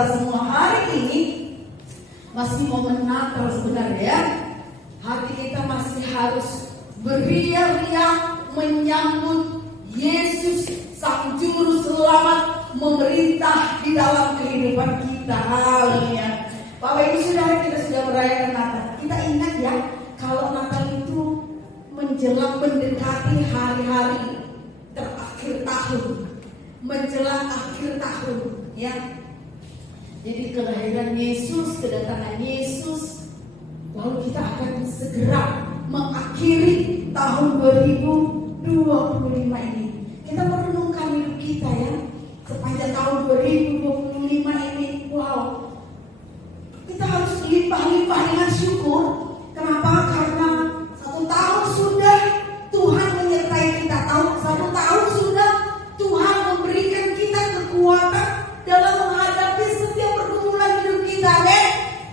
kita semua hari ini masih momen Natal sebenarnya ya. Hati kita masih harus beria-ria menyambut Yesus Sang Juru Selamat memerintah di dalam kehidupan kita. Haleluya. Bapak Ibu Saudara, kita sudah merayakan Natal. Kita ingat ya, kalau Natal itu menjelang mendekati hari-hari terakhir tahun, menjelang akhir tahun ya. Jadi kelahiran Yesus, kedatangan Yesus, lalu kita akan segera mengakhiri tahun 2025 ini. Kita merenungkan hidup kita ya, sepanjang tahun 2025 ini. Wow, kita harus limpah-limpah dengan syukur. Kenapa? Karena 1 tahun sudah Tuhan menyertai kita. Satu tahun sudah Tuhan memberikan kita kekuatan dalam menghadapi setiap pergumulan hidup kita.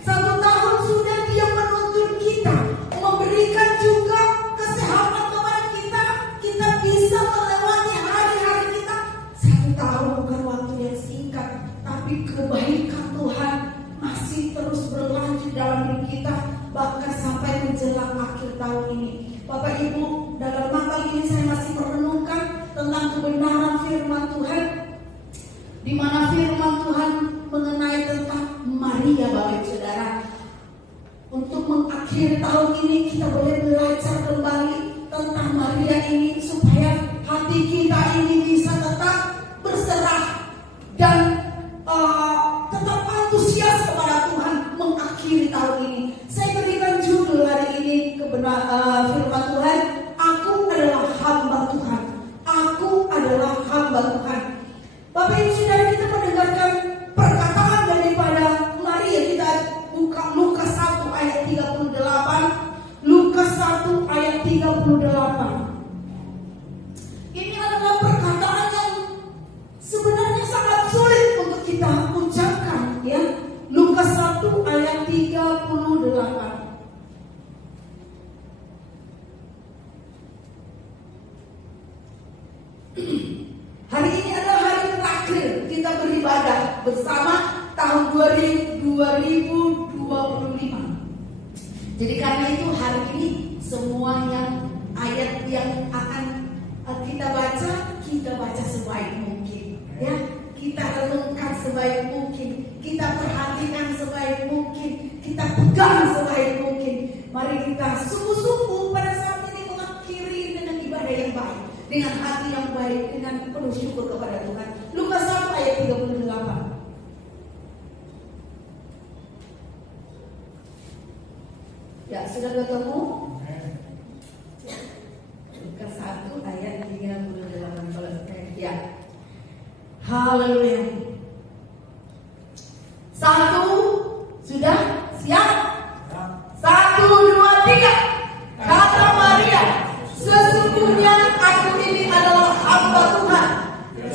1 tahun sudah Dia menuntun kita, memberikan juga kesehatan kepada kita. Kita bisa melewati hari-hari kita. 1 tahun bukan waktu yang singkat, tapi kebaikan Tuhan masih terus berlanjut dalam hidup kita, bahkan sampai menjelang akhir tahun ini. Bapak Ibu, dalam Natal ini saya masih merenungkan tentang kebenaran firman Tuhan, di mana firman Tuhan mengenai tentang Maria. Bapak Ibu Saudara, untuk mengakhiri tahun ini kita boleh belajar kembali tentang Maria ini, supaya hati kita ini bisa tetap berserah dan tetap antusias kepada Tuhan mengakhiri tahun ini. Saya berikan judul hari ini firman Tuhan, aku adalah hamba Tuhan. Aku adalah hamba Tuhan. Bapak Ibu Saudara, kita mendengarkan perkataan daripada Maria. Kita buka Lukas 1 ayat 38. Lukas 1 ayat 38. Ini adalah perkataan yang sebenarnya sangat sulit untuk kita ucapkan ya. Lukas 1 ayat 38. Hari ini adalah hari terakhir kita beribadah bersama tahun 2025. Jadi karena itu hari ini semua ayat yang akan kita baca sebaik mungkin ya. Kita renungkan sebaik mungkin, kita perhatikan sebaik mungkin, kita pegang sebaik mungkin. Mari kita sungguh-sungguh pada saat ini mengakhiri dengan ibadah yang baik, dengan hati yang baik, dengan penuh syukur kepada Tuhan. Lukas 1 ayat 38. Ya, sudah ketemu? Lukas 1 ayat 38. Ya. Haleluya. 1, sudah siap? 1, 2, 3. Kata Maria, sesungguhnya aku ini adalah hamba Tuhan.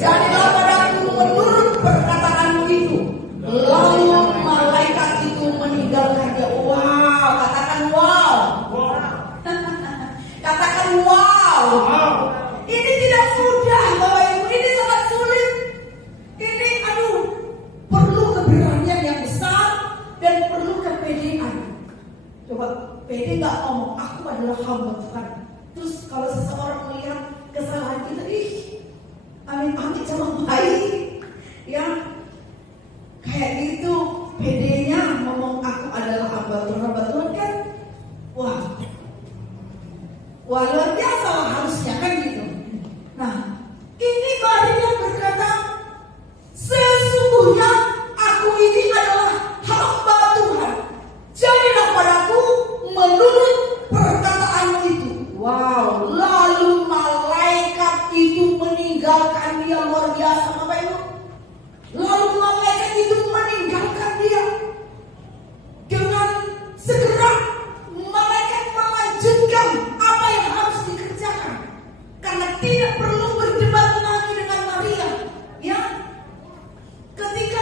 Jadilah padaku menurut perkataanmu itu. Lalu malaikat itu meninggalkan dia. Wow, katakan wow. Katakan wow. Ini tidak mudah, Bapak Ibu. Ini sangat sulit. Ini perlu keberanian yang besar dan perlu kepedean. Coba pede nggak ngomong aku adalah hamba Tuhan. Terus kalau seseorang melihat kesalahan kita, amit-amit sama baik, ya kayak gitu pedenya ngomong aku adalah hamba Tuhan kan, wah luar biasa lah harusnya kan gitu. Nah, ini Maria berkata, sesungguhnya aku ini adalah hamba Tuhan. Jadilah padaku menurut perkataanmu itu. Wow, lalu malaikat itu meninggalkan dia. Luar biasa Bapak Ibu. Lalu malaikat itu meninggalkan dia. Dengan segera malaikat melanjutkan apa yang harus dikerjakan, karena tidak perlu berdebat lagi dengan Maria. Ya, ketika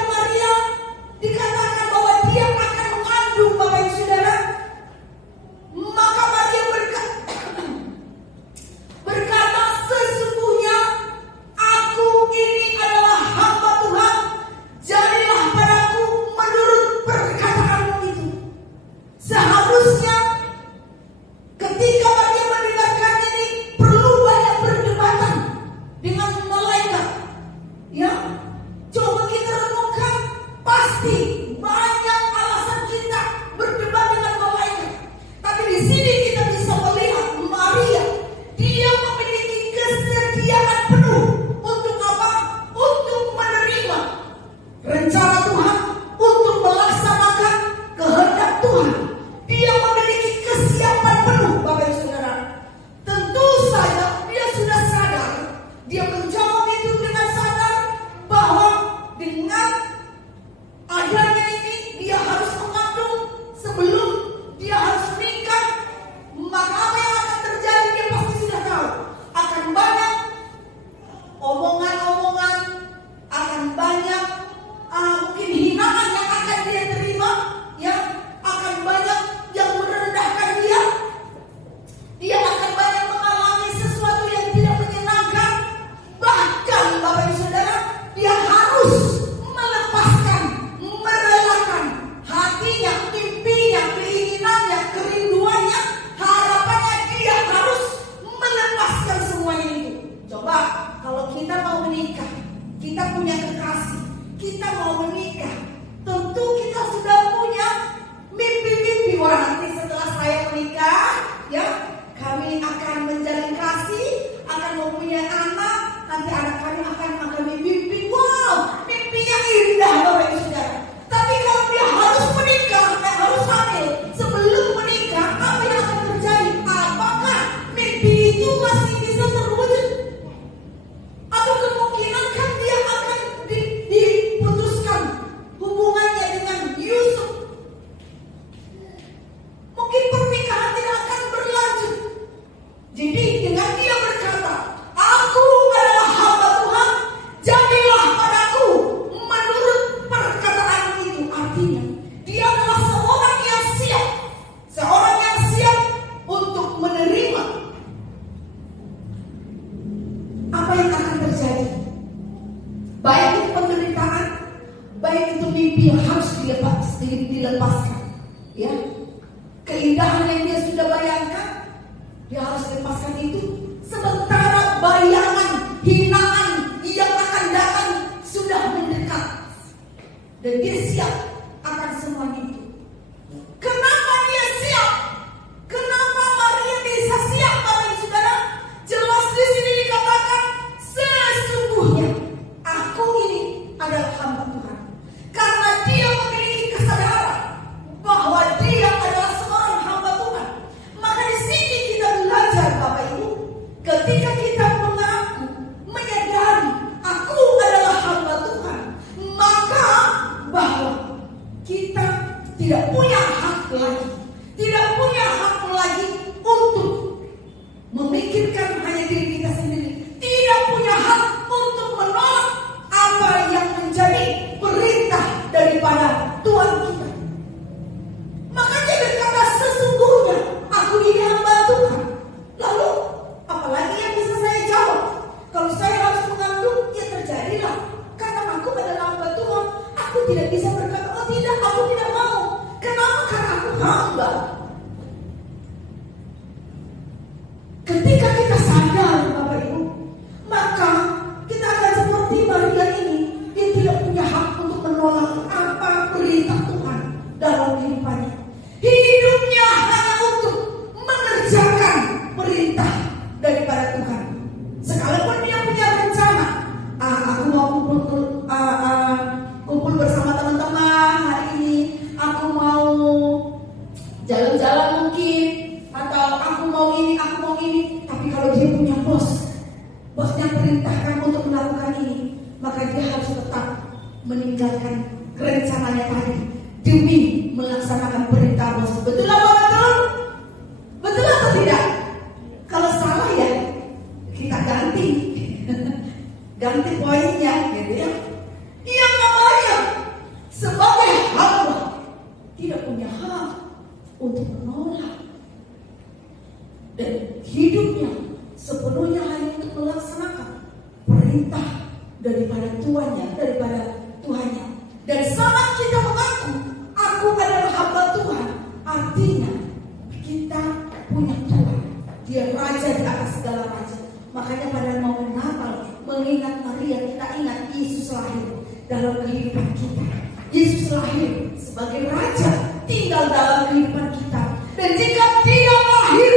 mimpi itu masih bisa terwujud. Atau kemungkinan kan dia akan diputuskan hubungannya dengan Yusuf. Mungkin pernikahan tidak akan berlanjut. Jadi dengan dia berkata, aku adalah hamba Tuhan, jadilah padaku menurut perkataan itu. Artinya dia adalah seorang yang siap untuk menerima apa yang akan terjadi, baik itu penderitaan, baik itu mimpi yang harus dilepaskan, ya, keindahan yang dia sudah bayangkan, dia harus lepaskan itu. Sementara bayangan hinaan yang akan datang sudah mendekat, dan dia siap akan semuanya itu. Kenapa dia siap? Kenapa Maria bisa siap, Bapak Saudara? Jelas di sini dikatakan, sesungguhnya aku ini adalah hamba Tuhan. Karena dia memiliki kesadaran bahwa dia adalah seorang hamba Tuhan. Maka di sini kita belajar, Bapak Ibu, ketika kita mengaku, menyadari aku adalah hamba Tuhan, maka bahwa kita tidak punya hak lagi, tidak punya hak lagi untuk memikirkan hanya diri kita sendiri, tidak punya hak untuk menolak apa yang menjadi perintah daripada Tuhan kita. Makanya berkata, sesungguhnya aku ini hamba Tuhan. Lalu apalagi yang bisa saya jawab? Kalau saya harus mengandung, ya terjadilah. Karena aku adalah hamba Tuhan, aku tidak bisa berkata, oh tidak, aku tidak mau. Kenapa? Karena aku hamba. Ketika kita sadar, Bapak Ibu, maka kita akan seperti Maria ini. Dia tidak punya hak untuk menolak apa perintah Tuhan dalam kehidupannya. Hidupnya hanya untuk mengerjakan perintah daripada Tuhan. Sekalipun dia punya rencana, aku mau kumpul bersama teman-teman hari ini, aku mau jalan-jalan mungkin, atau aku mau ini. Tapi kalau dia punya bosnya perintahkan untuk melakukan ini, maka dia harus tetap meninggalkan rencananya tadi demi melaksanakan perintah bos. Betul apa betul? Betul atau tidak? Kalau salah ya kita ganti ganti poinnya, gitu ya. Yang namanya sebagai hamba tidak punya hak untuk menolak, dan hidupnya sepenuhnya hanya untuk melaksanakan perintah daripada Tuhannya. Dan saat kita mengaku aku adalah hamba Tuhan, artinya kita punya Tuhan. Dia raja di atas segala raja. Makanya pada momen Natal, mengingat Maria, kita ingat Yesus lahir dalam kehidupan kita. Yesus lahir sebagai raja, tinggal dalam kehidupan kita. Dan jika dia lahir,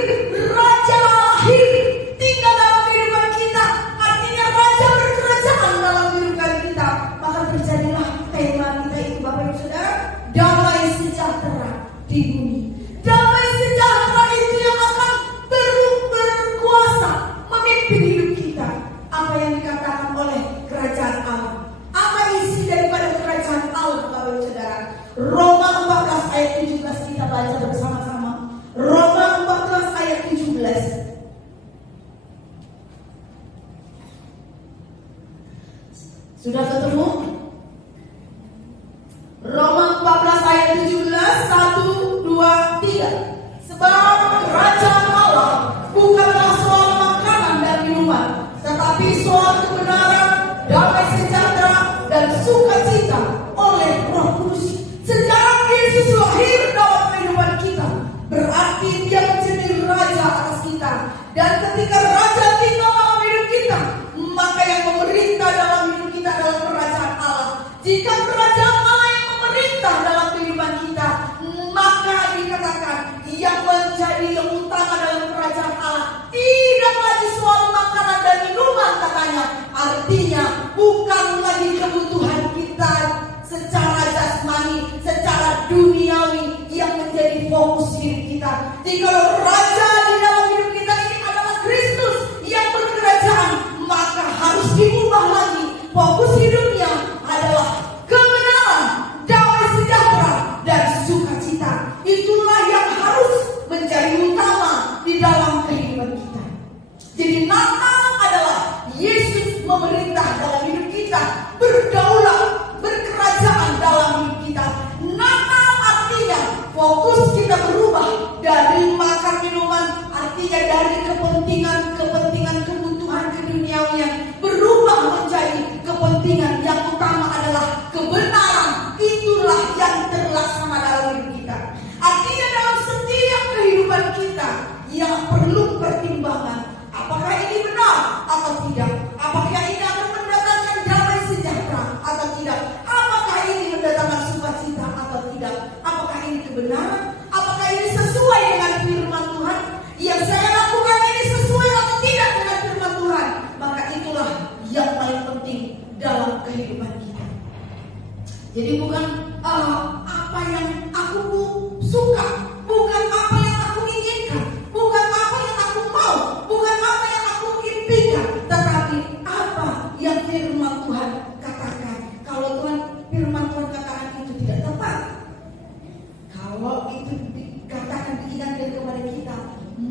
raja lahir, tinggal dalam kehidupan kita, artinya raja berkerajaan dalam kehidupan kita. Maka terjadilah tema kita itu, Bapak Ibu Saudara, damai sejahtera di bumi. Damai sejahtera itu yang akan berkuasa memimpin hidup kita. Apa yang dikatakan oleh kerajaan Allah? Apa isi daripada kerajaan Allah, Bapak Ibu Saudara? Roma 14 ayat 17 kita baca bersama-sama. Roma 14 ayat 17. Sudah ketemu? Roma 14 ayat 17, 1, 2, 3. Sebab kerajaan Allah bukanlah soal makanan dan minuman, tetapi soal kebenaran, damai sejahtera, dan sukacita oleh Roh Kudus. Sejak Yesus lahir dalam kehidupan kita, berarti dia menjadi raja atas kita. Dan ketika raja tinggal dalam hidup kita, maka yang memerintah dalam hidup kita adalah kerajaan Allah. Jika kerajaan Allah yang memerintah dalam kehidupan kita, maka dikatakan yang menjadi yang utama dalam kerajaan Allah tidak lagi soal makanan dan minuman, katanya. Artinya bukan lagi kebutuhan kita secara jasmani, secara duniawi yang menjadi fokus hidup kita. Jika raja di dalam hidup kita ini adalah memimpikan, tetapi apa yang firman Tuhan katakan. Kalau firman Tuhan katakan itu tidak tepat, kalau itu dikatakan diingatkan kepada kita,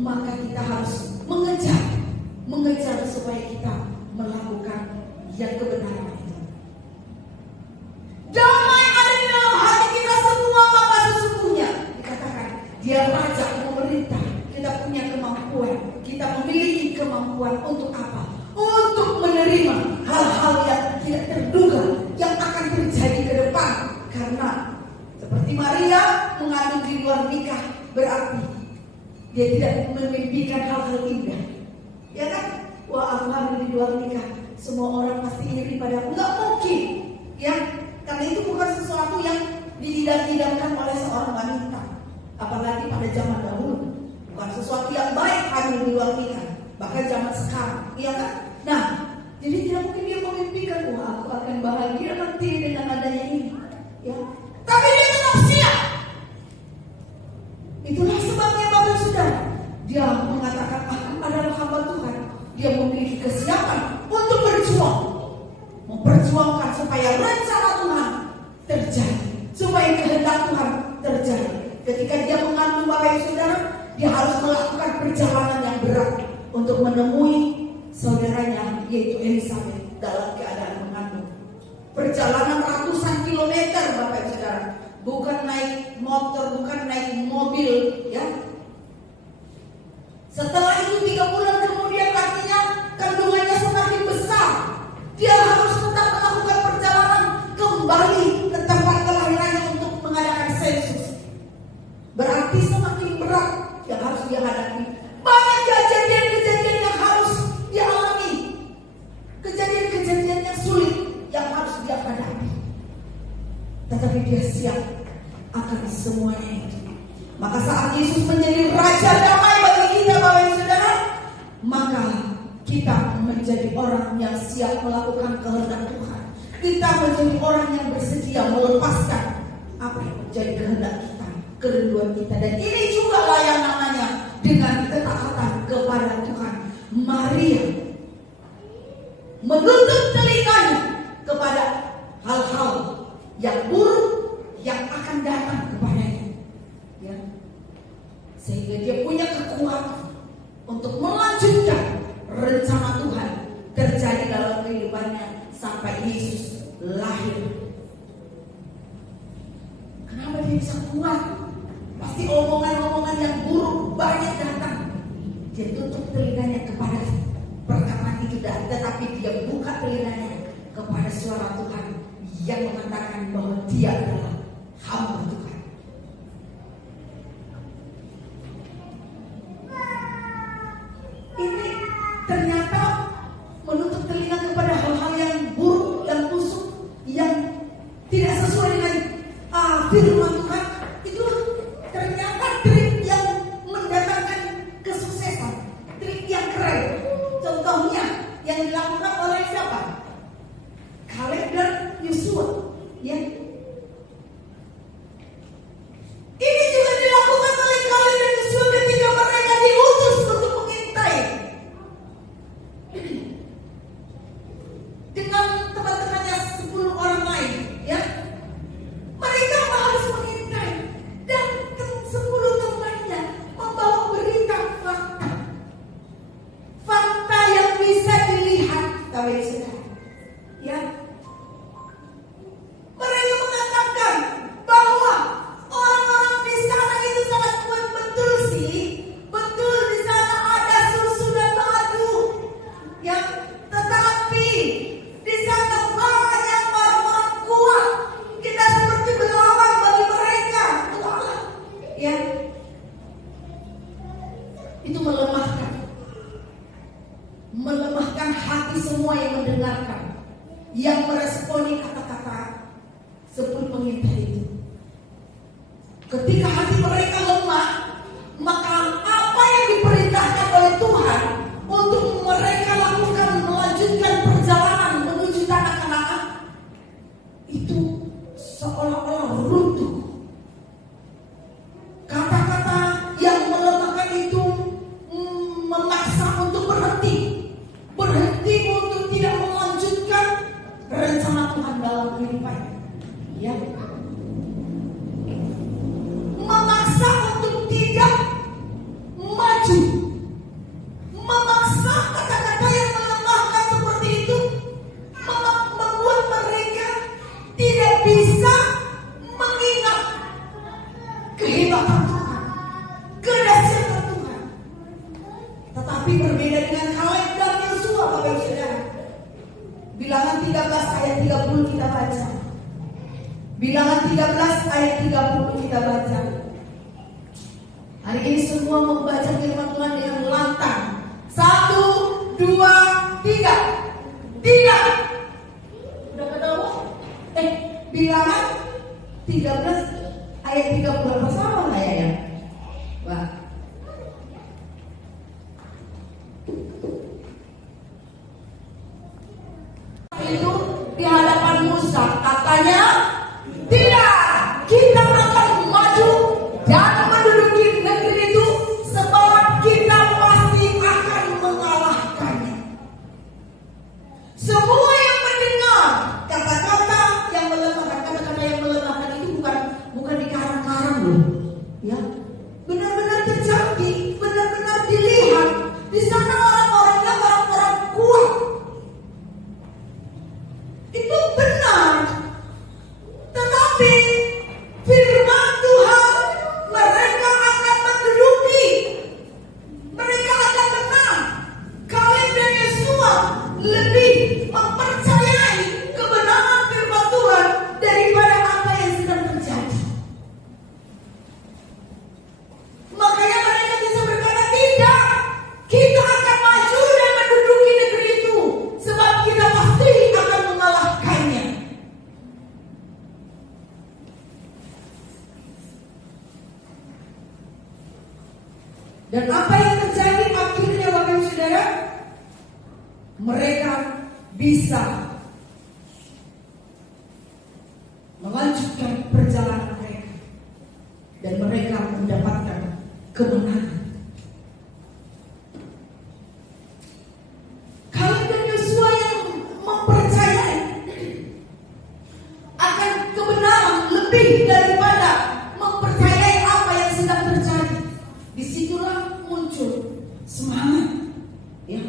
maka kita harus mengejar supaya kita melakukan yang kebenaran itu. Damai ada di dalam hati kita semua, maka sesungguhnya dikatakan Dia Raja memerintah. Kita punya kemampuan, kita memiliki kemampuan untuk apa? Untuk menerima hal-hal yang tidak terduga yang akan terjadi ke depan. Karena seperti Maria mengandung di luar nikah, berarti dia tidak memimpikan hal-hal indah. Ya kan? Wah, aku hamil di luar nikah, semua orang pasti iri padaku. Enggak mungkin, ya, karena itu bukan sesuatu yang diidam-idamkan oleh seorang wanita, apalagi pada zaman dahulu. Bukan sesuatu yang baik hamil di luar nikah, bahkan zaman sekarang, iya kan? Nah, jadi tidak mungkin dia memimpikan, wah, aku akan bahagia nanti dengan adanya ini, ya. Tapi dia tetap siap. Itulah sebabnya Bapak Saudara, dia mengatakan aku adalah hamba Tuhan. Dia memiliki kesiapan untuk berjuang, memperjuangkan supaya rencana Tuhan terjadi, supaya kehendak Tuhan terjadi. Ketika dia mengandung Bapak Ibu Saudara, dia harus melakukan perjalanan yang berat untuk menemui saudaranya, yaitu Elisabeth, dalam keadaan mengandung. Perjalanan ratusan kilometer Bapak Ibu Saudara, bukan naik motor, bukan naik mobil, ya. Setelah itu 3 bulan kemudian artinya kandungannya semakin besar. Dia harus tetap melakukan perjalanan kembali ke tempat kelahirannya untuk mengadakan sensus. Berarti semakin berat yang harus dia hadapi. Banyak kejadian-kejadian yang harus dia alami, kejadian-kejadian yang sulit yang harus dia hadapi. Tetapi dia siap akan semuanya itu. Maka saat Yesus menjadi Raja damai bagi kita Bapak Ibu Saudara, maka kita menjadi orang yang siap melakukan kehendak Tuhan. Kita menjadi orang yang bersedia melepaskan apa yang menjadi kehendak kita, kerinduan kita. Dan ini juga lah yang namanya dengan ketaatan kepada Tuhan. Maria menutup telinganya kepada hal-hal yang buruk yang akan datang kepadanya, ya. Sehingga dia punya kekuatan untuk melanjutkan rencana Tuhan terjadi dalam kehidupannya sampai Yesus lahir. Kenapa dia bisa kuat? Pasti omongan-omongan yang buruk banyak datang. Dia tutup telinganya kepada perkataan itu, tetapi dia buka telinganya kepada suara Tuhan yang mengatakan bahwa dia adalah hamba Tuhan. Ini ternyata menutup telinga kepada hal-hal yang buruk, yang busuk, yang tidak sesuai dengan firman Tuhan. Itu ternyata trik yang mendatangkan kesuksesan, trik yang keren. Contohnya yang dilakukan oleh siapa? Kaleb dan Yosua, ya. Ini juga dilakukan oleh Kaleb dan Yosua ketika mereka diutus untuk mengintai dengan teman-temannya 10 orang lain, ya. Mereka harus mengintai dan 10 temannya membawa berita fakta yang bisa dilihat, Bapak Saudara, ya. Mereka mengatakan bahwa orang-orang di sana itu sangat kuat, betul sih, betul di sana ada susu dan madu, ya. Tetapi di sana banyak orang-orang kuat. Kita seperti berlawan bagi mereka, ya. Itu melemahkan hati semua yang mendengarkan, yang meresponi kata-kata 10 pengintai itu. Ketika hati mereka lemah, maka apa yang diperintahkan oleh Tuhan untuk mereka lakukan, melanjutkan perjalanan menuju tanah Kanaan, itu seolah-olah runtuh. Kata-kata yang melemahkan itu memaksa untuk berhenti. Bilangan 13 ayat 30 kita baca. Hari ini semua membaca firman Tuhan dengan lantang. 1, 2, 3. Tidak. Udah ketemu? Bilangan 13 ayat 30 sama nggak ya? Wah. Itu di hadapan Musa katanya, tidak, kita akan maju dan menduduki negeri itu sebab kita pasti akan mengalahkannya. Semua yang mendengar kata-kata yang melemahkan, kata-kata yang melemahkan itu bukan dikarang-karang loh, ya, benar-benar terjadi, benar-benar dilihat. Di sana orang-orangnya orang-orang kuat. Itu benar. Tetapi firman Tuhan, mereka akan menduduki, mereka akan menang. Kaleb dan Yosua lebih mempercayai kebenaran firman Tuhan daripada apa yang sedang terjadi. Makanya mereka bisa berkata, tidak, kita akan maju dan menduduki negeri itu sebab kita pasti akan mengalahkannya. Dan apa yang terjadi akhirnya, Bapak Ibu Saudara? Mereka bisa melanjutkan perjalanan mereka dan mereka mendapatkan kemenangan. Kaleb dan Yosua yang mempercayai akan kebenaran lebih daripada mempercayai apa yang sedang terjadi. Disitulah muncul semangat, ya,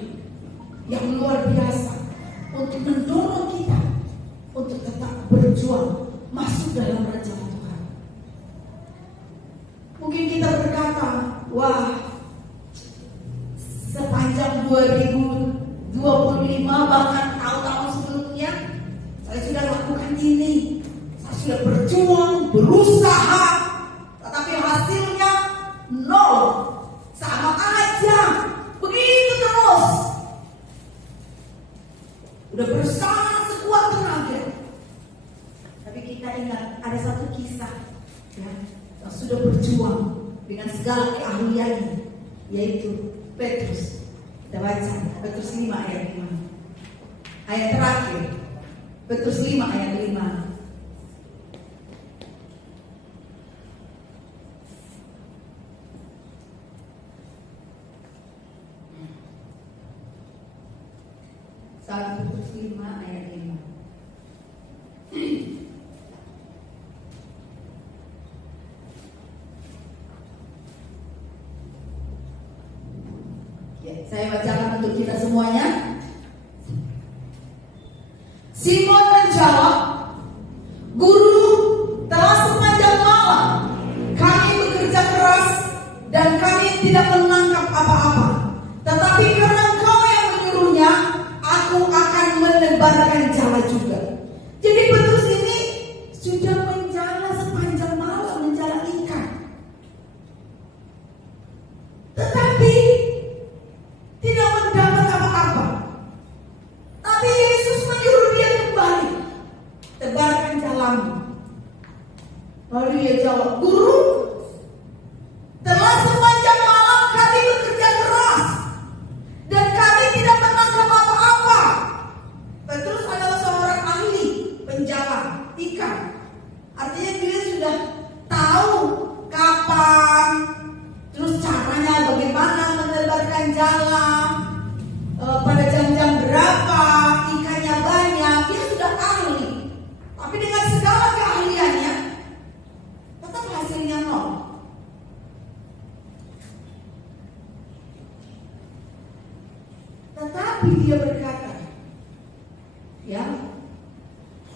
yang luar biasa untuk mendorong kita untuk tetap berjuang masuk dalam rencana Tuhan. Mungkin kita berkata, wah, sepanjang 2025 bahkan tahun-tahun sebelumnya saya sudah lakukan ini, saya sudah berjuang, berusaha, tetapi hasilnya nol, sama aja, begitu terus. Udah berusaha sekuat tenaga, tapi kita ingat ada satu kisah, ya, yang sudah berjuang dengan segala keahliannya, yaitu Petrus. Kita baca Petrus 5 ayat 5. Ayat terakhir, Petrus 5 ayat 5. Petrus 5 ayat 5. Ya, saya bacakan untuk kita semuanya. Simon menjawab, Guru, telah sepanjang malam kami bekerja keras dan kami tidak menangkap apa-apa. Tetapi karena Engkau yang menyuruhnya, aku akan menebarkan jala juga. Jadi Petrus ini sudah menjala sepanjang malam, menjala ikan. Tetapi tidak mendapat apa-apa. Tapi Yesus menyuruh dia kembali, tebarkan jalamu. Lalu dia jawab, Guru, telah sepanjang malam kami bekerja keras dan kami tidak menangkap apa-apa. Petrus adalah seorang ahli penjala ikan. Artinya dia sudah tahu kapan, terus caranya bagaimana menebarkan jala, pada jam-jam berapa, ikannya banyak. Dia sudah ahli. Tapi dengan segala keahliannya, tetap hasilnya nol. Tetapi dia berkata, ya,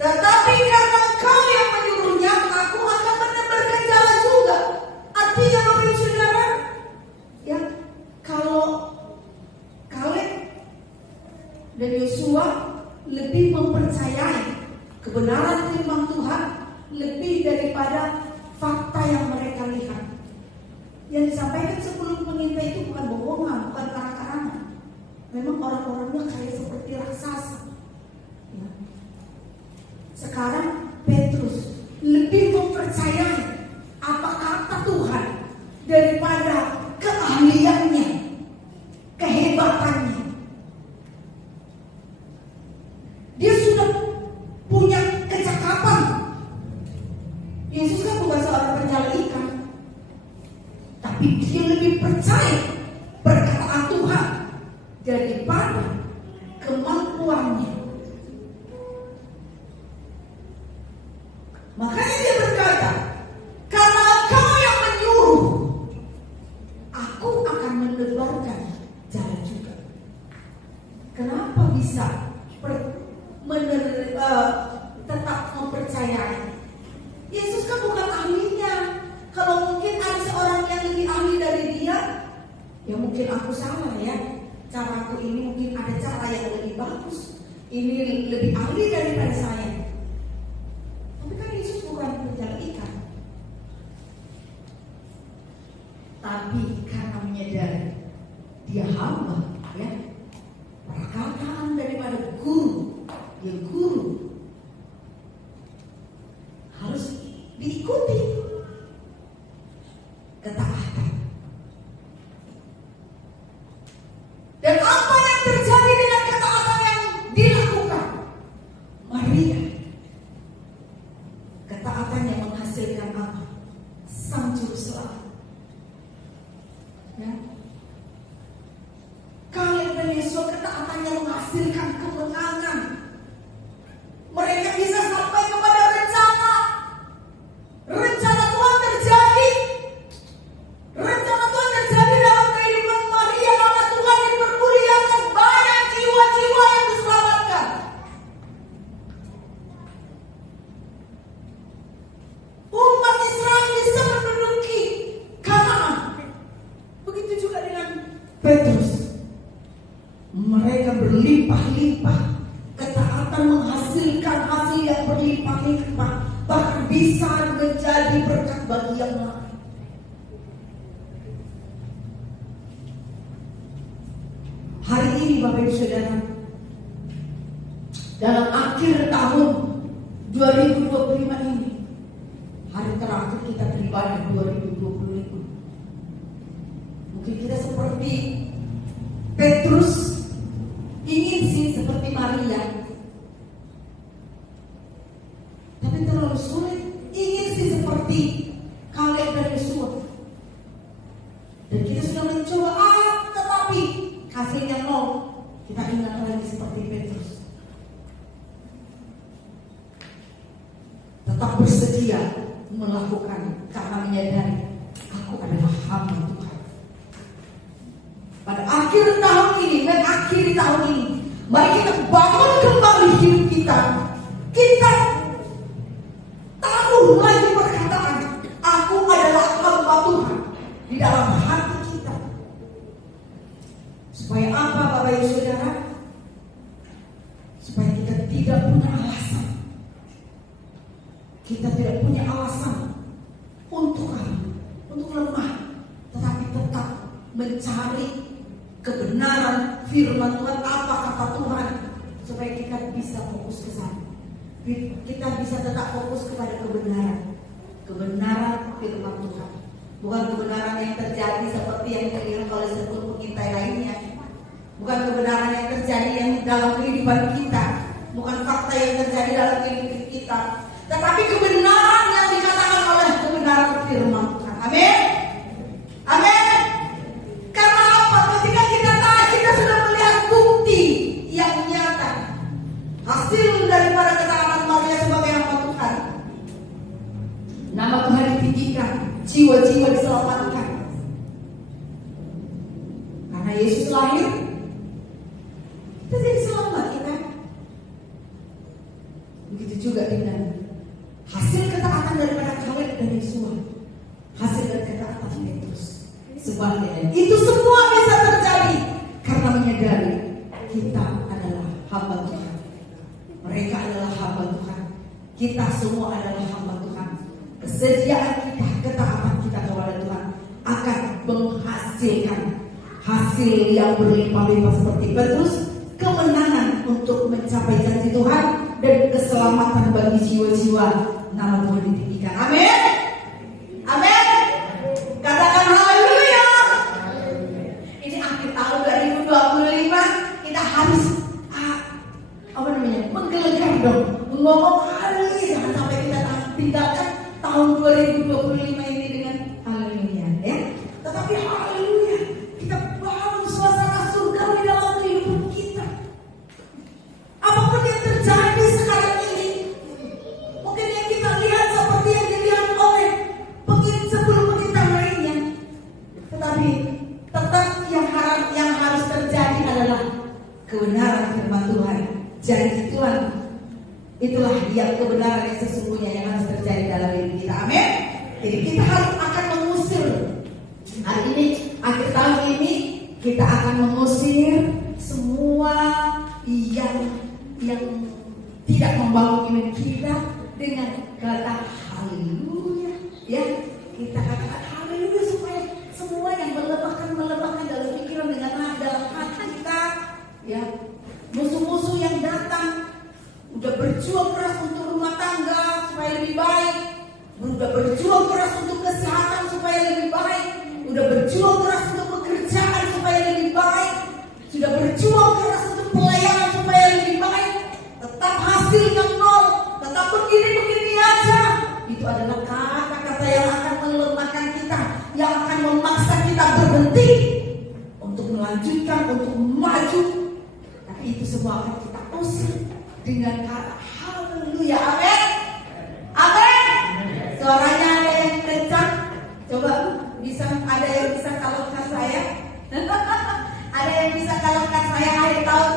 tetapi karena Engkau yang menyuruhnya, aku akan menebarkan jala juga. Artinya Bapak Ibu Saudara, ya, kalau Kaleb dan Yosua lebih mempercayai kebenaran firman Tuhan lebih daripada fakta yang mereka lihat. Yang disampaikan sebelum pengintai itu bukan bohongan, bukan karangan. Memang orang-orangnya kayak seperti raksasa. Ya. Sekarang Petrus lebih mempercayai apa kata Tuhan daripada keahliannya, kehebatannya. Dia sudah punya kecakapan. Yesus kan bukan seorang penjala ikan, tapi dia lebih percaya perkataan Tuhan daripada kemampuannya. Makanya dia berkata, karena Engkau yang menyuruh, aku akan menebarkan jalan juga. Kenapa bisa tetap mempercayai? Yesus kan bukan ahlinya. Kalau mungkin ada seorang yang lebih ahli dari dia, ya mungkin aku salah ya. Caraku ini mungkin ada cara yang lebih bagus. Ini lebih ahli daripada saya. Tapi kan Yesus bukan penjala ikan. Tapi karena menyadari dia hamba, ya, perkataan daripada guru, dia guru, harus diikuti. Ketaatan. Dan apa yang terjadi dengan ketaatan yang dilakukan Maria? Ketaatannya menghasilkan apa? Sang juru selamat. Ya. Kaleb dan Yosua ketaatannya menghasilkan kemenangan. Mereka bisa sampai kepada rencana. Rencana Tuhan terjadi. Rencana Tuhan terjadi dalam kehidupan Maria. Nama Tuhan dipermuliakan, banyak jiwa-jiwa yang diselamatkan. Umat Israel bisa menduduki Kanaan. Begitu juga dengan Petrus. Mereka berlimpah-limpah. Ketaatan menghasilkan hasil yang berlimpah-limpah. Bahkan bisa menjadi berkat bagi yang lain. Hari ini Bapak Ibu Saudara, dalam akhir tahun 2025 ini, hari terakhir kita beribadah 2025. Mungkin kita seperti Petrus, ingin sih seperti Maria, tapi terlalu sulit. Ingin sih seperti Kaleb dan Yosua, dan kita sudah mencoba, tetapi hasilnya nol. Kita ingat lagi seperti Petrus, tetap bersedia melakukan karena menyadari aku adalah hamba Tuhan. Pada akhir tahun ini, mengakhiri tahun ini, mari kita bangun kembali hidup kita. Kita taruh lagi perkataan aku adalah hamba Tuhan di dalam hati kita. Supaya apa Bapak Ibu Saudara? Supaya kita tidak punya alasan. Kita tidak punya alasan untuk lemah, tetapi tetap mencari kebenaran firman Tuhan, apa kata Tuhan, supaya kita bisa fokus ke sana. Kita bisa tetap fokus kepada kebenaran firman Tuhan, bukan kebenaran yang terjadi seperti yang dilihat oleh 10 pengintai lainnya, bukan kebenaran yang terjadi yang dalam kehidupan kita, bukan fakta yang terjadi dalam kehidupan kita, tetapi kebenaran yang dikatakan oleh kebenaran firman Tuhan. Amin. Amin. Karena apa? Ketika kita tahu, kita sudah melihat bukti yang nyata, hasil daripada ketaatan Maria sebagai hamba Tuhan. Nama Tuhan ditinggikan, jiwa-jiwa diselamatkan. Karena Yesus lahir, kita jadi selamat, kita. Begitu juga dengan hasil ketaatan daripada Kaleb dan Yosua, hasil dari ketaatan Petrus. Sebaliknya, itu semua bisa terjadi karena menyadari kita adalah hamba Tuhan. Mereka adalah hamba Tuhan. Kita semua adalah hamba Tuhan. Kesediaan kita, ketaatan kita kepada Tuhan akan menghasilkan hasil yang berlimpah-limpah seperti Petrus, kemenangan untuk mencapai janji Tuhan dan keselamatan bagi jiwa-jiwa. Nama Tuhan ditinggikan. Amin. Amin. Katakan haleluya. Ini akhir tahun 2025, kita harus menggelegar dong, ngomong haleluya. Jangan sampai kita tinggalkan tahun 2025 ini dengan haleluya, ya. Tetapi haleluya, kita bangun suasana surgawi dalam kehidupan kita. Apapun yang terjadi sekarang ini, mungkin yang kita lihat seperti yang dilihat oleh pengintar lainnya, tetapi tetap yang harus terjadi adalah kebenaran firman Tuhan, janji Tuhan. Itulah yang kebenaran yang sesungguhnya yang harus terjadi dalam hidup kita. Amin. Jadi kita harus akan mengusir hari ini, akhir tahun ini, kita akan mengusir semua yang tidak membangun iman kita dengan kata haleluya. Ya, kita katakan haleluya supaya semua yang melemahkan dalam pikiran dalam hati kita, ya, musuh-musuh yang datang. Udah berjuang keras untuk rumah tangga supaya lebih baik, udah berjuang keras untuk kesehatan supaya lebih baik, udah berjuang keras untuk pekerjaan supaya lebih baik, sudah berjuang keras untuk pelayanan supaya lebih baik, tetap hasilnya nol, tetap begini aja. Itu adalah kata-kata yang akan melemahkan kita, yang akan memaksa kita berhenti untuk melanjutkan, untuk maju. Tapi itu semua akan kita usir dengan kata haleluya. Amin. Amin. Suaranya ada yang kencang. Coba ada yang bisa kalahkan saya? Ada yang bisa kalahkan saya akhir tahun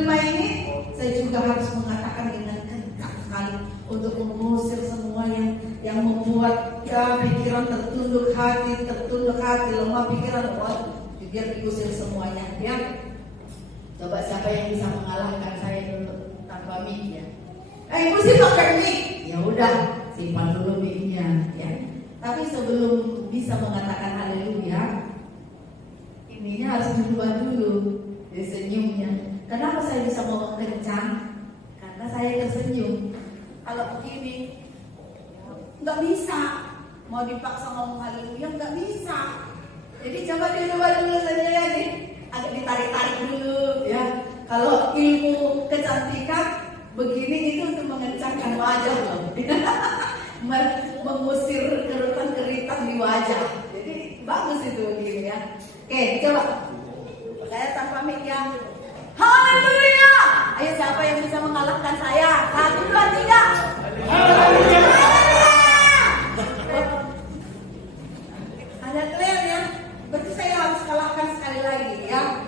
2025 ini? Saya juga harus mengatakan dengan kencang sekali untuk mengusir semua yang membuat pikiran tertunduk hati, lemah pikiran. Biar diusir semuanya, ya. Coba siapa yang bisa mengalahkan saya dulu? Tanpa mic, ya. Mesti pakai mic. Ya udah, simpan dulu mic-nya, ya. Tapi sebelum bisa mengatakan haleluya, ininya harus berubah dulu, senyumnya. Kenapa saya bisa ngomong kencang? Karena saya tersenyum. Kalau begini, nggak bisa. Mau dipaksa ngomong haleluya, nggak bisa. Jadi coba dulu saja ya, agak ditarik-tarik dulu, ya. Kalau ilmu kecantikan begini itu untuk mengencangkan wajah loh. Mengusir kerutan-keritan di wajah. Jadi bagus itu begini, ya. Oke, coba. Saya tanpa mic ya. Haleluya. Ayo siapa yang bisa mengalahkan saya? 1, 2, 3. Haleluya. Ada clear ya? Berarti saya harus kalahkan sekali lagi, ya.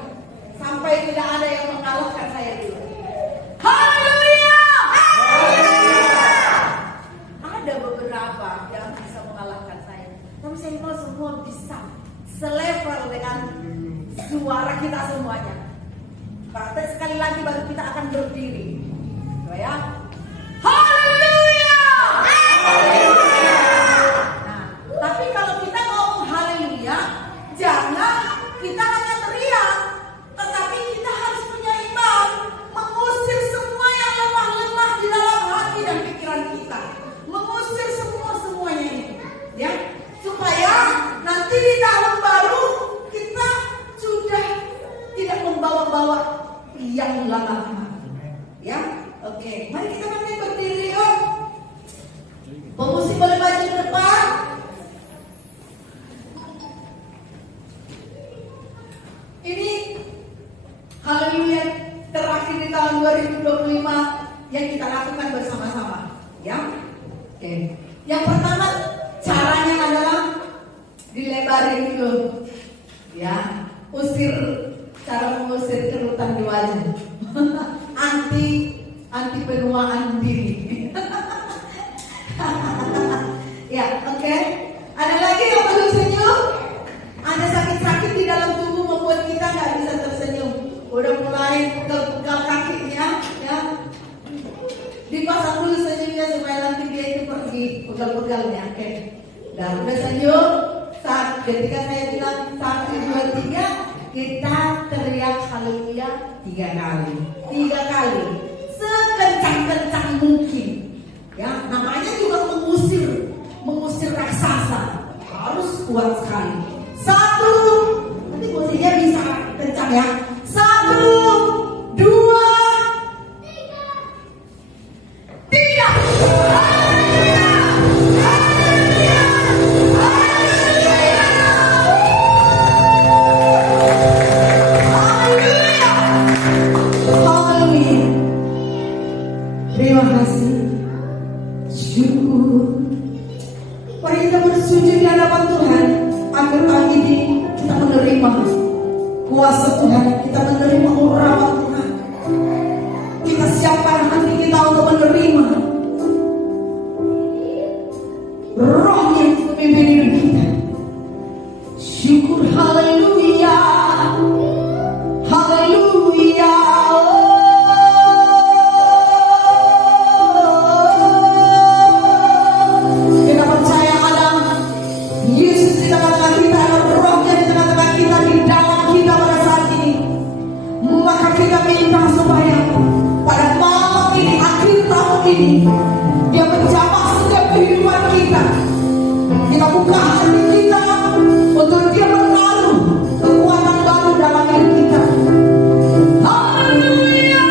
Sampai tidak ada yang mengalahkan saya dulu. Haleluya! Ada beberapa yang bisa mengalahkan saya, tapi saya mau semua bisa selevel dengan suara kita semuanya. Praktek sekali lagi baru kita akan berdiri, ya. Haleluya! Nah, tapi kalau kita ngomong haleluya, jangan kita hanya teriak, tetapi kita harus punya iman, mengusir semua yang lemah-lemah di dalam hati dan pikiran kita, mengusir semuanya itu, ya, supaya nanti di tahun baru kita sudah tidak membawa-bawa yang lama-lama, ya. Oke, mari kita nanti berdiri yuk. Pemusik boleh maju ke depan. Ini haleluya terakhir di tahun 2025 yang kita lakukan bersama-sama, ya. Oke. Yang pertama caranya adalah dilebarin dulu, ya. Cara mengusir kerutan di wajah. anti penuaan diri. Ya, oke. Ada lagi yang belum senyum? Ada sakit-sakit di dalam tubuh membuat kita nggak bisa tersenyum. Udah mulai pegal kakinya, ya. Dipasang dulu senyumnya pegal-pegalnya. Oke. Dan udah senyum. Saat ketika saya bilang 1, 2, 3, kita teriak haleluya 3 kali. 3 kali. Sekencang-kencang mungkin. Ya, namanya juga mengusir raksasa. Harus kuat sekali. 1, nanti musiknya bisa kencang ya. 1, 2, 3. Terima kasih. Syukur. Mari kita bersujud di hadapan Tuhan. Akhir pagi ini kita menerima kuasa Tuhan. Kita menerima urapan Tuhan. Kita siapkan hati kita untuk menerima Roh yang memimpin hidup kita. Syukur, haleluya, haleluya. Kita percaya ada Yesus di tengah-tengah kita, ada Rohnya di tengah-tengah kita, di dalam kita pada saat ini. Maka kita minta supaya pada malam ini, akhir tahun ini, Dia menjamah setiap kehidupan kita. Kita buka hati kita untuk Dia menaruh kekuatan baru dalam hidup kita. Haleluya.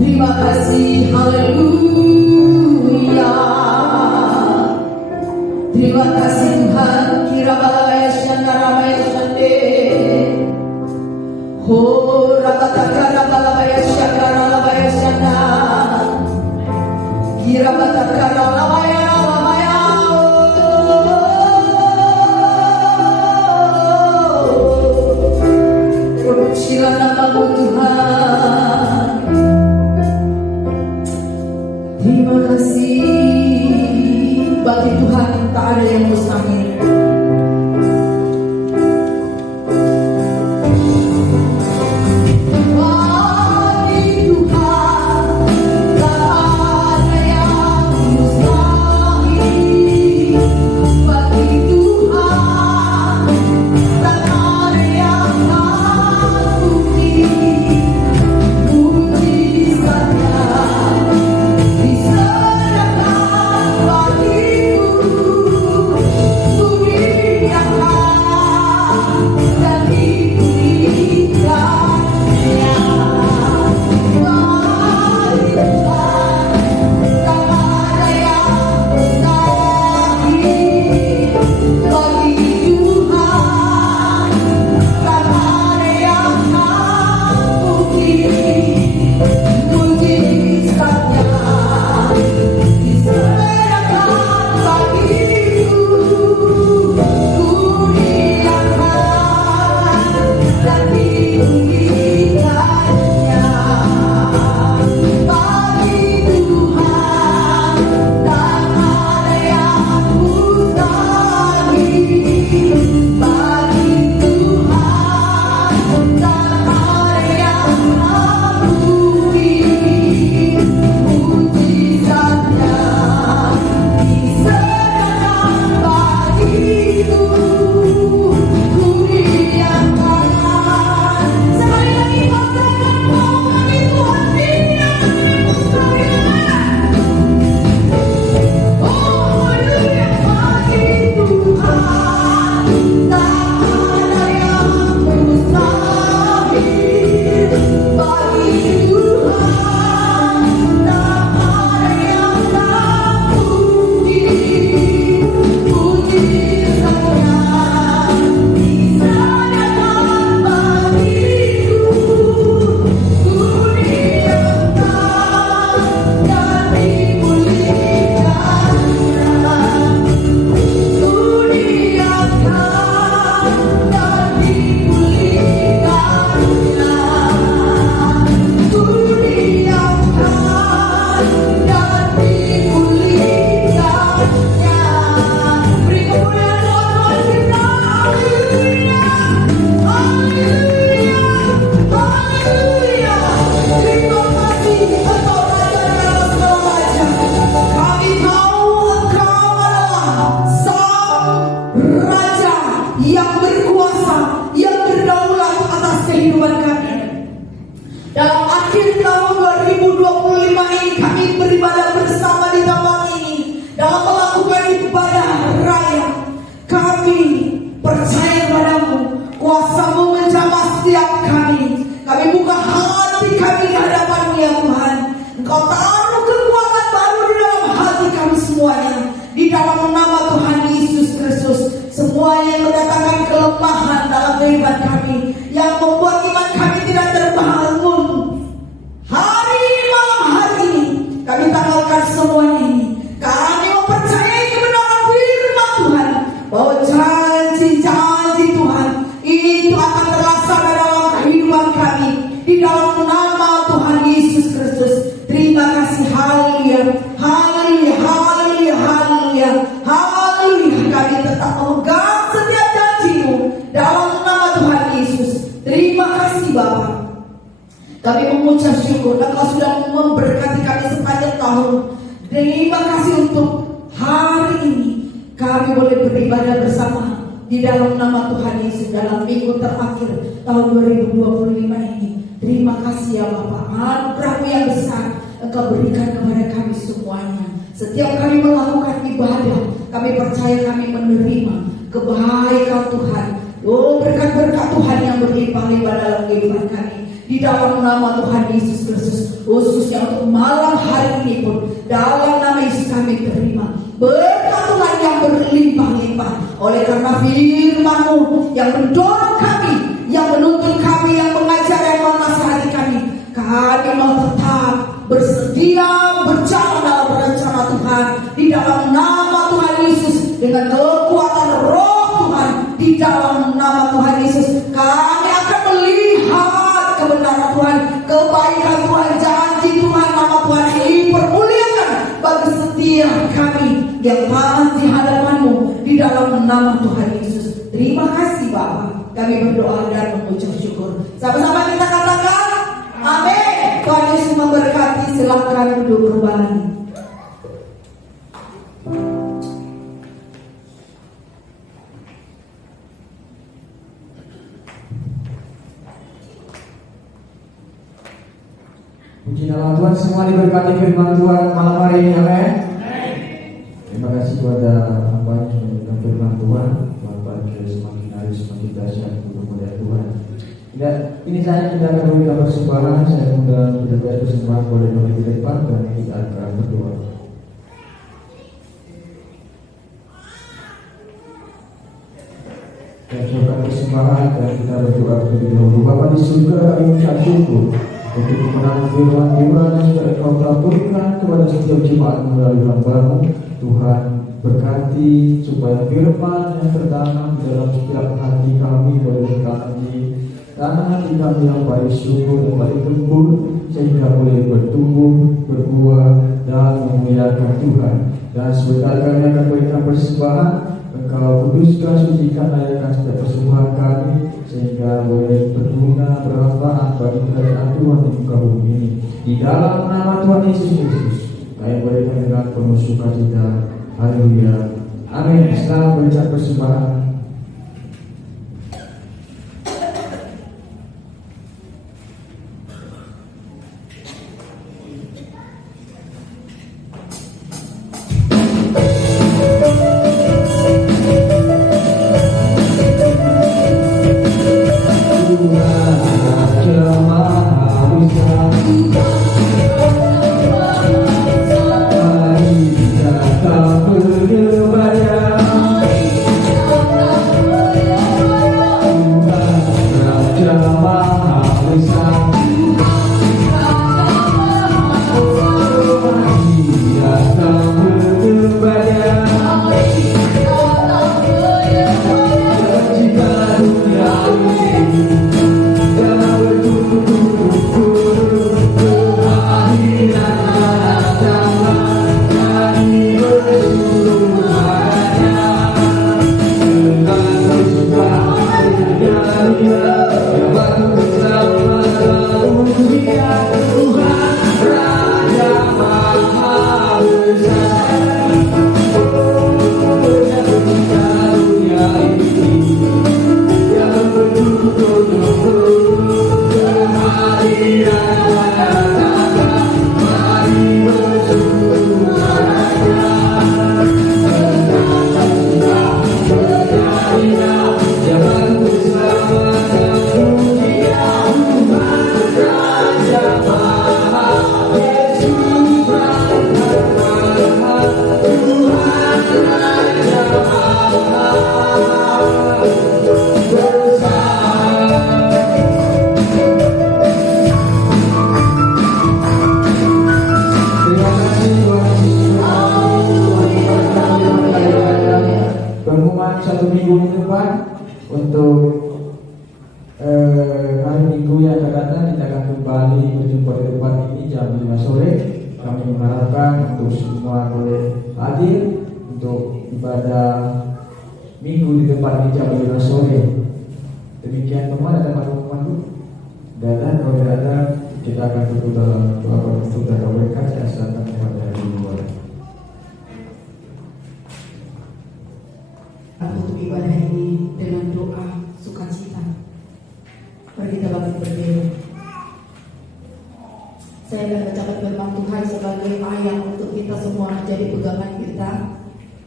Terima kasih, haleluya. Terima kasih Tuhan. Kira balaya shanda ramaya shande. Ho rabatakara balaya shakara labaya shanda. Kira batakara labaya labaya. Terpujilah namamu Tuhan. Terima kasih. Bagi Tuhan tak ada yang mustahil. Bagi Tuhan tak ada yang mustahil. Bagi Tuhan tak ada yang tak mungkin. Mujizatnya bisa kasih. Haleluya, haleluya, haleluya, haleluya, haleluya. Kami tetap memegang setiap janji-Mu dalam nama Tuhan Yesus. Terima kasih Bapa. Kami mengucap syukur Engkau sudah memberkati kami sepanjang tahun. Terima kasih untuk hari ini kami boleh beribadah bersama di dalam nama Tuhan Yesus dalam minggu terakhir tahun 2025 ini. Terima kasih ya Bapak, anugerah-Mu yang besar Engkau berikan kepada kami semuanya. Setiap kami melakukan ibadah, kami percaya kami menerima kebaikan Tuhan. Oh, berkat-berkat Tuhan yang berlimpah-limpah dalam kehidupan kami. Di dalam nama Tuhan Yesus Kristus, khususnya untuk malam hari ini pun, dalam nama Yesus kami terima berkat Tuhan yang berlimpah-limpah. Oleh karena firman-Mu yang mendorong kami, yang menuntun kami, yang mengajar, yang menasihati kami mau tetap bersedia berjalan dalam rencana Tuhan. Di dalam nama Tuhan Yesus, dengan kekuatan Roh Tuhan, di dalam nama Tuhan Yesus, kami akan melihat kebenaran Tuhan, kebaikan Tuhan, janji Tuhan, nama Tuhan dipermuliakan bagi setiap kami yang taat di hadapan-Mu di dalam nama Tuhan Yesus. Terima kasih Bapa. Kami berdoa dan mengucap syukur. Sama-sama kita katakan amin. Tuhan Yesus memberkati. Silakan duduk kembali. Puji nama Tuhan, semua diberkati firman Tuhan malam hari ini, amin. Terima kasih kepada hamba yang sudah memberikan firman Tuhan. Bapak kita semakin hari semakin dahsyat untuk kemuliaan Tuhan. Dan ini saya tidak akan memberikan persembahan. Saya undang kita persembahan boleh maju ke depan dan kita akan berdoa. Dan siapkan persembahan dan kita berdoa terlebih dahulu. Bapa di surga, kami mengucap syukur untuk kemenangan firman Tuhan yang sudah Engkau telah berikan kepada setiap jemaat melalui hamba-Mu. Tuhan berkati supaya firman yang tertanam di dalam setiap hati kami boleh tertanam di tanah hati kami yang baik subur dan baik gembur, sehingga boleh bertumbuh, berbuah dan memuliakan Tuhan. Dan sebentar kami akan berikan persembahan, Engkau kuduskan, sucikan, layakan setiap persembahan kami, sehingga boleh berguna, bermanfaat bagi kerajaan Tuhan di muka bumi ini. Di dalam nama Tuhan Yesus Kristus, kami berikan dengan penuh sukacita. Haleluya. Amin. Selamat berikan persembahan. Datang berdebaya mengharapkan untuk semua boleh hadir untuk ibadah minggu di tempat meja pada sore. Demikian teman ada teman-teman. Dan kalau tidak ada, kita akan tutup dalam doa penutup dan berkat kesehatan kepada hari ibadah. Untuk ibadah ini dengan doa sukacita. Mari kita bangkit berdiri. Saya akan bacakan firman Tuhan sebagai ayat untuk kita semua menjadi pegangan kita.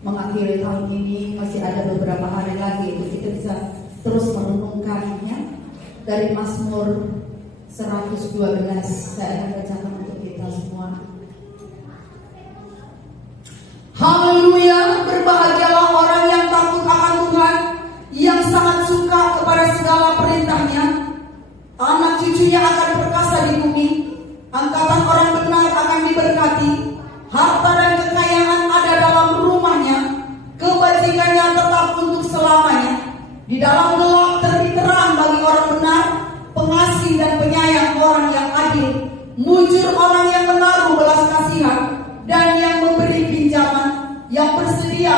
Mengakhiri tahun ini masih ada beberapa hari lagi untuk kita bisa terus merenungkannya. Dari Mazmur 112 saya akan bacakan untuk kita semua. Haleluya, berbahagialah orang yang takut akan Tuhan, yang sangat suka kepada segala perintahnya. Anak cucunya akan perkasa di bumi, angkatan orang benar akan diberkati. Harta dan kekayaan ada dalam rumahnya, kebajikannya tetap untuk selamanya. Di dalam gelap terbit terang bagi orang benar, pengasih dan penyayang orang yang adil. Mujur orang yang menaruh belas kasihan dan yang memberi pinjaman, yang bersedia,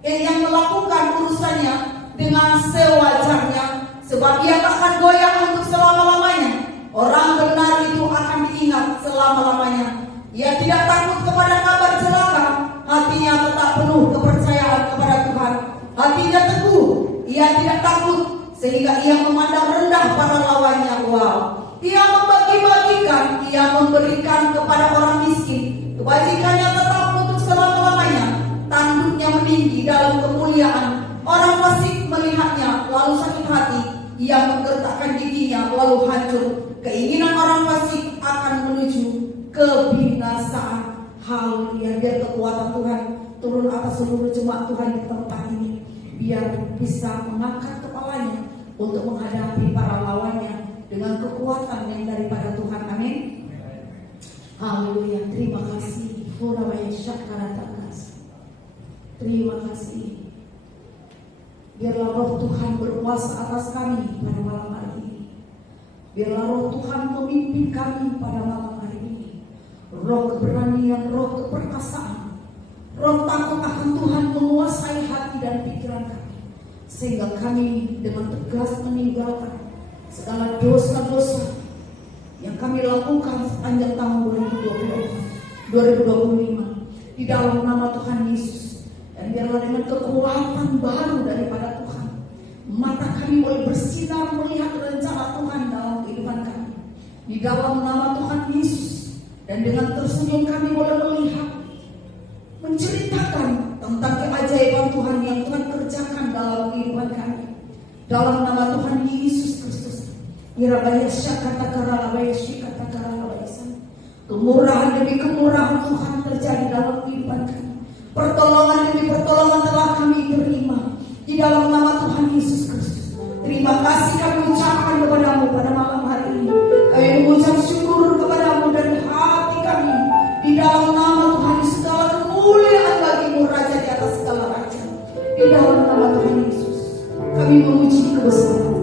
yang melakukan urusannya dengan sewajarnya, sebab ia akan goyah untuk selama-lamanya. Orang benar itu akan diingat selama-lamanya. Ia tidak takut kepada kabar celaka, hatinya tetap penuh kepercayaan kepada Tuhan. Hatinya teguh, ia tidak takut, sehingga ia memandang rendah para lawannya. Wow. Ia membagi-bagikan, ia memberikan kepada orang miskin. Kebajikannya tetap untuk selama-lamanya. Tanduknya meninggi dalam kemuliaan. Orang fasik melihatnya lalu sakit hati. Ia menggertakkan giginya lalu hancur. Keinginan orang fasik akan menuju kebinasaan. Haleluya. Biar kekuatan Tuhan turun atas seluruh jemaat Tuhan di tempat ini, biar bisa mengangkat kepalanya untuk menghadapi para lawannya dengan kekuatan yang daripada Tuhan. Amin. Haleluya. Terima kasih. Terima kasih. Biarlah roh Tuhan berkuasa atas kami pada malam hari ini. Biarlah roh Tuhan memimpin kami pada malam hari ini. Roh keberanian, roh keperkasaan, roh takut akan Tuhan menguasai hati dan pikiran kami, sehingga kami dengan tegas meninggalkan segala dosa-dosa yang kami lakukan sepanjang tahun 2025 di dalam nama Tuhan Yesus. Dan biarlah dengan kekuatan baru daripada Tuhan, mata kami boleh bersinar melihat rencana Tuhan dalam kehidupan kami di dalam nama Tuhan Yesus. Dan dengan tersenyum kami boleh melihat, menceritakan tentang keajaiban Tuhan yang Tuhan kerjakan dalam kehidupan kami dalam nama Tuhan Yesus Kristus. Kemurahan demi kemurahan Tuhan terjadi dalam kehidupan kami. Pertolongan demi pertolongan telah kami terima di dalam nama Tuhan Yesus Kristus. Terima kasih kami ucapkan kepadamu pada malam hari ini. Kami mengucap syukur kepadamu dan hati kami di dalam nama Tuhan. Segala kemuliaan bagimu Raja di atas segala raja. Di dalam nama Tuhan Yesus kami memuji kebesaran.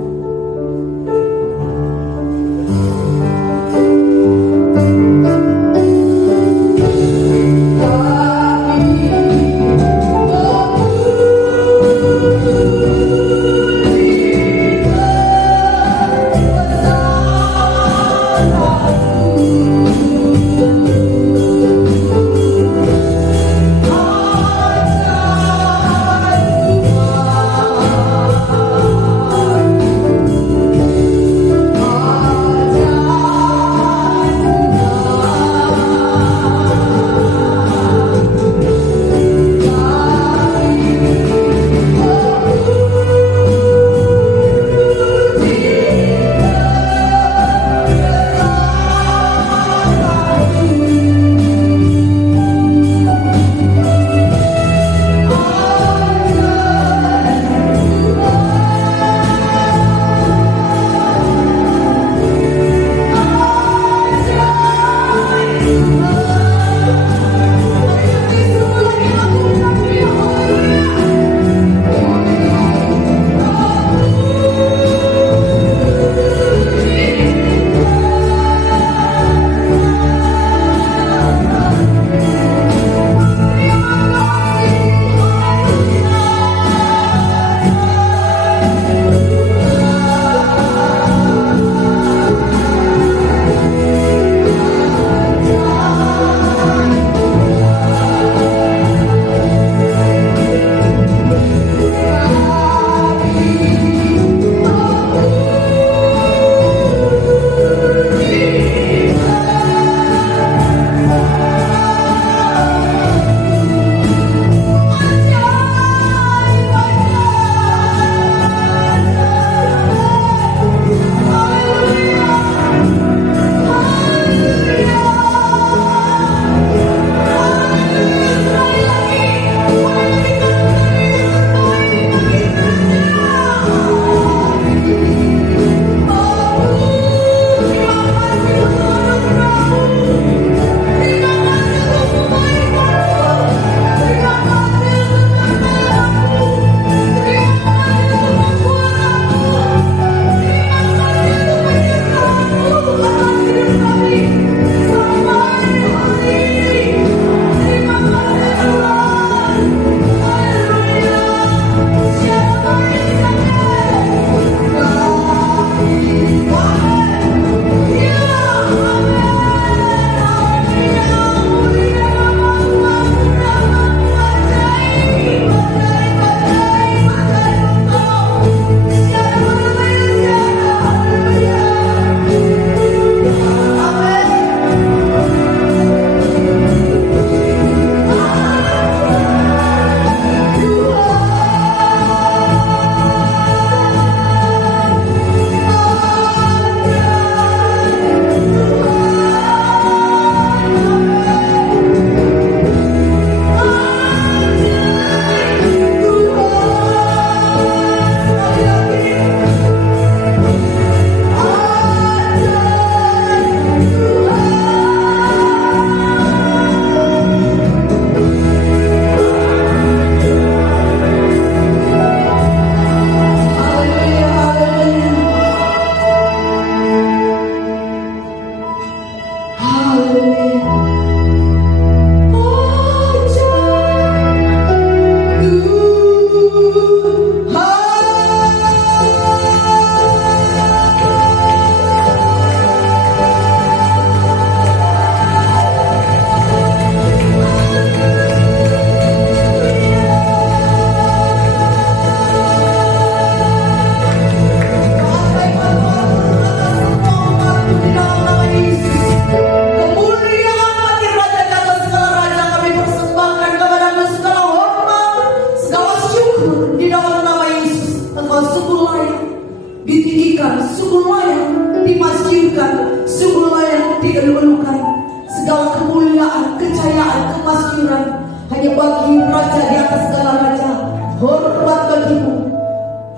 hanya bagi Raja di atas segala raja, hormat bagimu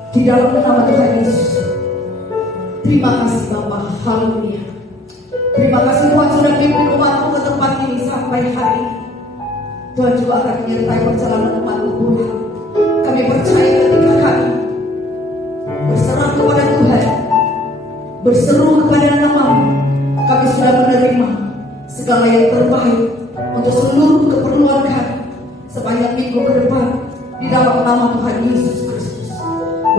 di dalam nama Tuhan Yesus. Terima kasih Bapa, haleluya. Terima kasih Tuhan sudah pimpin umatmu ke tempat ini sampai hari ini. Tuhan juga akan menyertai perjalanan umatmu pulang. Kami percaya ketika kami berserah kepada Tuhan, berseru kepada nama-Mu, kami sudah menerima segala yang terbaik untuk seluruh keperluan kami sepanjang minggu ke depan di dalam nama Tuhan Yesus Kristus.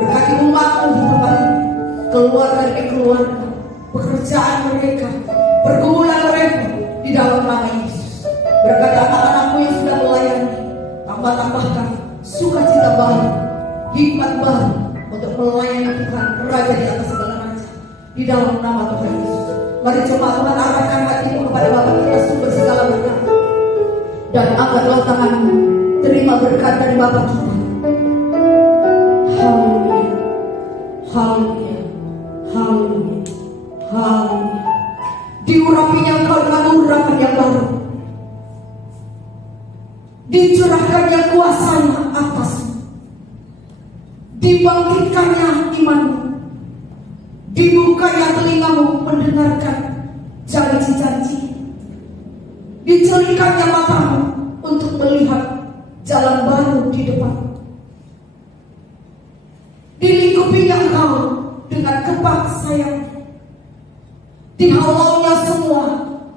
Berkati umat-Mu di tempat ini, keluarga demi keluarga, pekerjaan mereka, pergumulan mereka di dalam nama Yesus. Berkati anak-anak-Mu yang sudah melayani, tambahkan sukacita baru, hikmat baru untuk melayani Tuhan Raja di atas segala raja di dalam nama Tuhan Yesus. Mari coba Tuhan arahkan hatimu kepada Bapa kita sumber segala berkat, dan angkatlah tanganmu, terima berkat dari Bapa kita. Haleluya, haleluya, haleluya, haleluya. Diurapinya Engkau dengan urapan yang baru, dicurahkannya kuasanya atasmu, dibangkitkannya imanmu, dibukanya telingamu mendengarkan janji-janji, dicelikannya matamu untuk melihat jalan baru di depan, dilingkupinya Engkau dengan kepak sayang, dihalaunya semua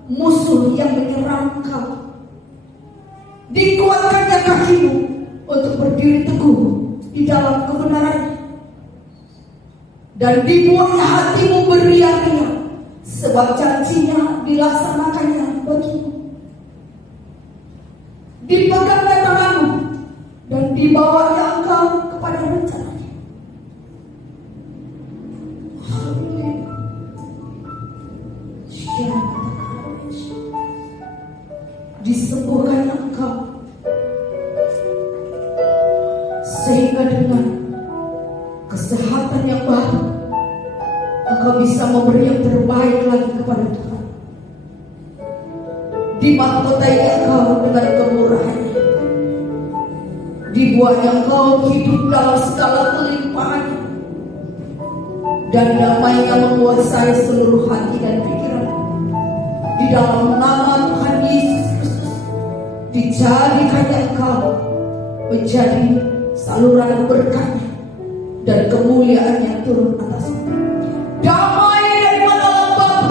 musuh yang menyerang Engkau, dikuatkannya kakimu untuk berdiri teguh di dalam kebenaran, dan dibuatnya hatimu beria-ria sebab janjinya dilaksanakannya bagimu. Dipegangnya tanganmu dan dibawanya engkau kepada rencananya. Haleluya. Disembuhkannya engkau sehingga dengan kesehatan yang baru engkau bisa memberi yang terbaik lagi kepada Tuhan. Dimahkotai engkau dengan kemurahannya, dibuatnya engkau hidup dalam segala kelimpahannya, dan damainya menguasai seluruh hati dan pikiran. Di dalam nama Tuhan Yesus Kristus, dijadikannya engkau menjadi saluran berkatnya dan kemuliaannya turun atasmu. Damai dari dalam Bapa,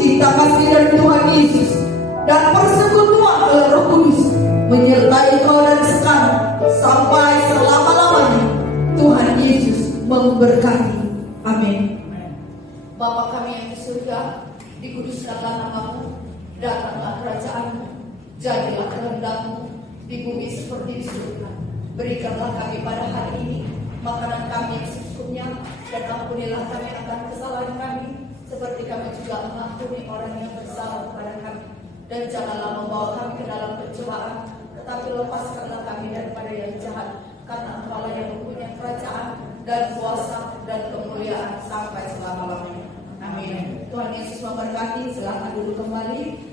cinta kasih dari Tuhan Yesus, dan persekutuan oleh Roh Kudus menyertai kau dari sekarang sampai selama-lamanya. Tuhan Yesus memberkati. Amin. Bapa kami yang di surga, dikuduskanlah nama-Mu, datanglah kerajaan-Mu, jadilah kehendak-Mu di bumi seperti di surga. Berikanlah kami pada hari ini makanan kami yang secukupnya, dan ampunilah kami akan kesalahan kami, seperti kami juga mengampuni orang yang bersalah kepada kami. Dan janganlah membawa kami ke dalam pencobaan, tetapi lepaskanlah kami daripada yang jahat, karena Engkau yang mempunyai kerajaan dan kuasa dan kemuliaan sampai selama-lamanya. Amin. Tuhan Yesus memberkati. Silakan duduk kembali.